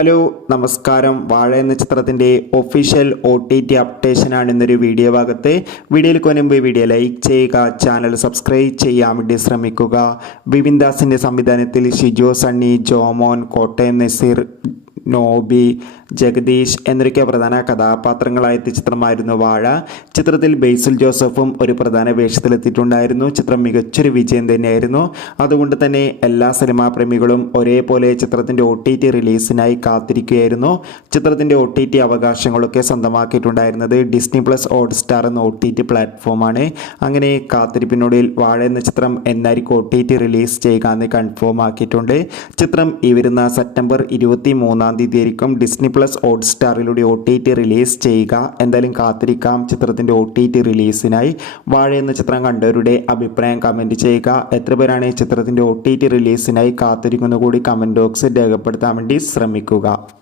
Hello നമസ്കാരം. വാഴ എന്ന ചിത്രത്തിന്റെ ഒഫീഷ്യൽ ഒ ടി ടി അപ്ഡേഷനാണ് ഇന്നൊരു വീഡിയോ ഭാഗത്ത്. വീഡിയോയിൽ കൊനുമ്പ് വീഡിയോ ലൈക്ക് ചെയ്യുക ചാനൽ സബ്സ്ക്രൈബ് ചെയ്യാൻ വേണ്ടി ശ്രമിക്കുക. ബിപിൻ ദാസിന്റെ സംവിധാനത്തിൽ ഷിജോ സണ്ണി ജോമോൻ കോട്ടയം നസീർ നോബി ജഗദീഷ് എന്നൊക്കെ പ്രധാന കഥാപാത്രങ്ങളായെത്തിയ ചിത്രമായിരുന്നു വാഴ. ചിത്രത്തിൽ ബേസിൽ ജോസഫും ഒരു പ്രധാന വേഷത്തിലെത്തിയിട്ടുണ്ടായിരുന്നു. ചിത്രം മികച്ചൊരു വിജയം തന്നെയായിരുന്നു. അതുകൊണ്ട് തന്നെ എല്ലാ സിനിമാ പ്രേമികളും ഒരേപോലെ ചിത്രത്തിന്റെ ഒ ടി ടി റിലീസിനായി കാത്തിരിക്കുകയായിരുന്നു. ചിത്രത്തിന്റെ ഒ ടി ടി അവകാശങ്ങളൊക്കെ സ്വന്തമാക്കിയിട്ടുണ്ടായിരുന്നത് ഡിസ്നി പ്ലസ് ഹോട്ട് സ്റ്റാർ എന്ന ഒ ടി ടി പ്ലാറ്റ്ഫോമാണ്. അങ്ങനെ കാത്തിരിപ്പിനൊടുവിൽ വാഴ എന്ന ചിത്രം എന്നായിരിക്കും ഒ ടി ടി റിലീസ് ചെയ്യുക എന്ന് കൺഫേം ആക്കിയിട്ടുണ്ട്. ചിത്രം ഈ വരുന്ന സെപ്റ്റംബർ ഇരുപത്തി മൂന്നാം തീയതി ആയിരിക്കും ഡിസ്നി പ്ലസ് ഹോട്ട് സ്റ്റാറിലൂടെ ഒ ടി ടി റിലീസ് ചെയ്യുക. എന്തായാലും കാത്തിരിക്കാം. ചിത്രത്തിന്റെ ഒ ടി ടി റിലീസിനായി വാഴ എന്ന ചിത്രം കണ്ടവരുടെ അഭിപ്രായം കമന്റ് ചെയ്യുക. എത്ര പേരാണ് ഈ ചിത്രത്തിന്റെ ഒ ടി ടി റിലീസിനായി കാത്തിരിക്കുന്നു കൂടി കമന്റ് ബോക്സിൽ രേഖപ്പെടുത്താൻ വേണ്ടി ശ്രമിക്കുക.